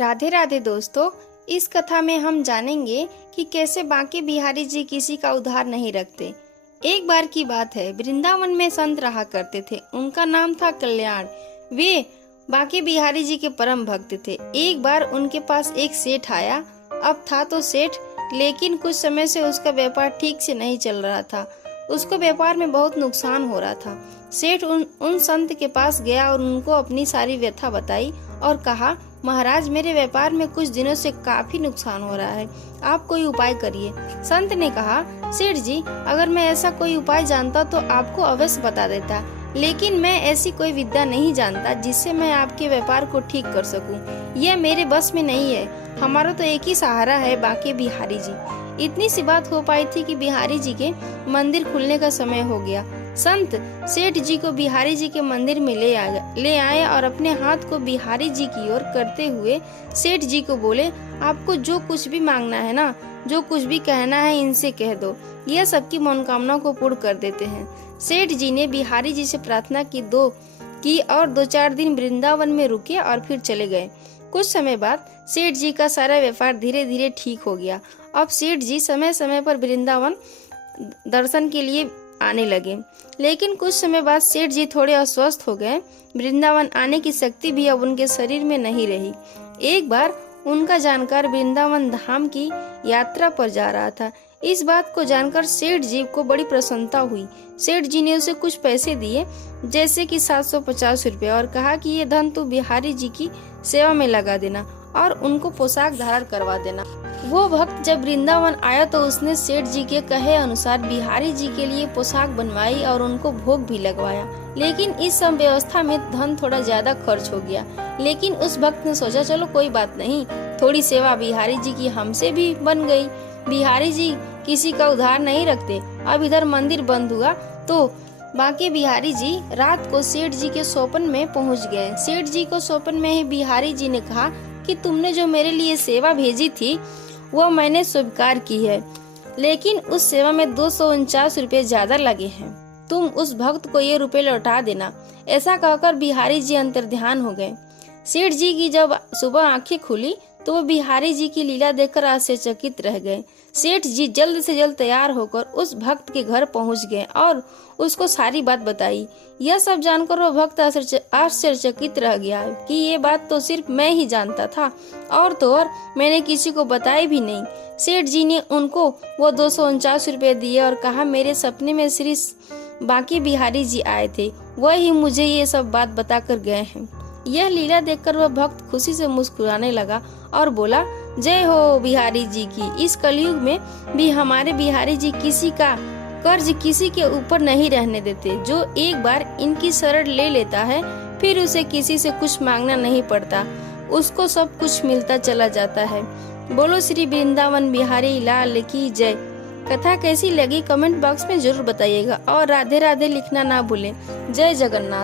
राधे राधे दोस्तों। इस कथा में हम जानेंगे कि कैसे बांके बिहारी जी किसी का उधार नहीं रखते। एक बार की बात है, वृंदावन में संत रहा करते थे। उनका नाम था कल्याण। वे बांके बिहारी जी के परम भक्त थे। एक बार उनके पास एक सेठ आया। अब था तो सेठ, लेकिन कुछ समय से उसका व्यापार ठीक से नहीं चल रहा था। उसको व्यापार में बहुत नुकसान हो रहा था। सेठ उन संत के पास गया और उनको अपनी सारी व्यथा बताई और कहा, महाराज, मेरे व्यापार में कुछ दिनों से काफी नुकसान हो रहा है, आप कोई उपाय करिए। संत ने कहा, सेठ जी, अगर मैं ऐसा कोई उपाय जानता तो आपको अवश्य बता देता, लेकिन मैं ऐसी कोई विद्या नहीं जानता जिससे मैं आपके व्यापार को ठीक कर सकूं। यह मेरे बस में नहीं है। हमारा तो एक ही सहारा है, बांके बिहारी जी। इतनी सी बात हो पाई थी कि बिहारी जी के मंदिर खुलने का समय हो गया। संत सेठ जी को बिहारी जी के मंदिर में ले आए और अपने हाथ को बिहारी जी की ओर करते हुए सेठ जी को बोले, आपको जो कुछ भी मांगना है ना, जो कुछ भी कहना है, इनसे कह दो, यह सबकी मनोकामना को पूर्ण कर देते हैं। सेठ जी ने बिहारी जी से प्रार्थना की और 2-4 दिन वृंदावन में रुके और फिर चले गए। कुछ समय बाद सेठ जी का सारा व्यापार धीरे धीरे ठीक हो गया। अब सेठ जी समय समय पर वृंदावन दर्शन के लिए आने लगे, लेकिन कुछ समय बाद सेठ जी थोड़े अस्वस्थ हो गए। वृंदावन आने की शक्ति भी अब उनके शरीर में नहीं रही। एक बार उनका जानकार वृंदावन धाम की यात्रा पर जा रहा था। इस बात को जानकर सेठ जी को बड़ी प्रसन्नता हुई। सेठ जी ने उसे कुछ पैसे दिए, जैसे कि 750 रुपए, और कहा कि ये धन तू बिहारी जी की सेवा में लगा देना और उनको पोशाक धारण करवा देना। वो भक्त जब वृंदावन आया तो उसने सेठ जी के कहे अनुसार बिहारी जी के लिए पोशाक बनवाई और उनको भोग भी लगवाया। लेकिन इस सब व्यवस्था में धन थोड़ा ज्यादा खर्च हो गया। लेकिन उस भक्त ने सोचा, चलो कोई बात नहीं, थोड़ी सेवा बिहारी जी की हमसे भी बन गई। बिहारी जी किसी का उधार नहीं रखते। अब इधर मंदिर बंद हुआ तो बांके बिहारी जी रात को सेठ जी के सोपन में पहुंच गए। सेठ जी को सोपन में ही बिहारी जी ने कहा कि तुमने जो मेरे लिए सेवा भेजी थी वो मैंने स्वीकार की है, लेकिन उस सेवा में 249 रुपए ज्यादा लगे हैं। तुम उस भक्त को ये रुपए लौटा देना। ऐसा कहकर बिहारी जी अंतर्ध्यान हो गए। सेठ जी की जब सुबह आंखें खुली तो वो बिहारी जी की लीला देखकर आश्चर्यचकित रह गए। सेठ जी जल्द से जल्द तैयार होकर उस भक्त के घर पहुंच गए और उसको सारी बात बताई। यह सब जानकर वो भक्त आश्चर्यचकित रह गया कि ये बात तो सिर्फ मैं ही जानता था, और तो और मैंने किसी को बताई भी नहीं। सेठ जी ने उनको वो 249 रुपए दिए और कहा, मेरे सपने में श्री बांके बिहारी जी आए थे, वही मुझे ये सब बात बताकर गए हैं। यह लीला देखकर वह भक्त खुशी से मुस्कुराने लगा और बोला, जय हो बिहारी जी की। इस कलयुग में भी हमारे बिहारी जी किसी का कर्ज किसी के ऊपर नहीं रहने देते। जो एक बार इनकी शरण ले लेता है फिर उसे किसी से कुछ मांगना नहीं पड़ता, उसको सब कुछ मिलता चला जाता है। बोलो श्री वृंदावन बिहारी लाल की जय। कथा कैसी लगी कमेंट बॉक्स में जरूर बताइएगा और राधे राधे लिखना ना भूलें। जय जगन्नाथ।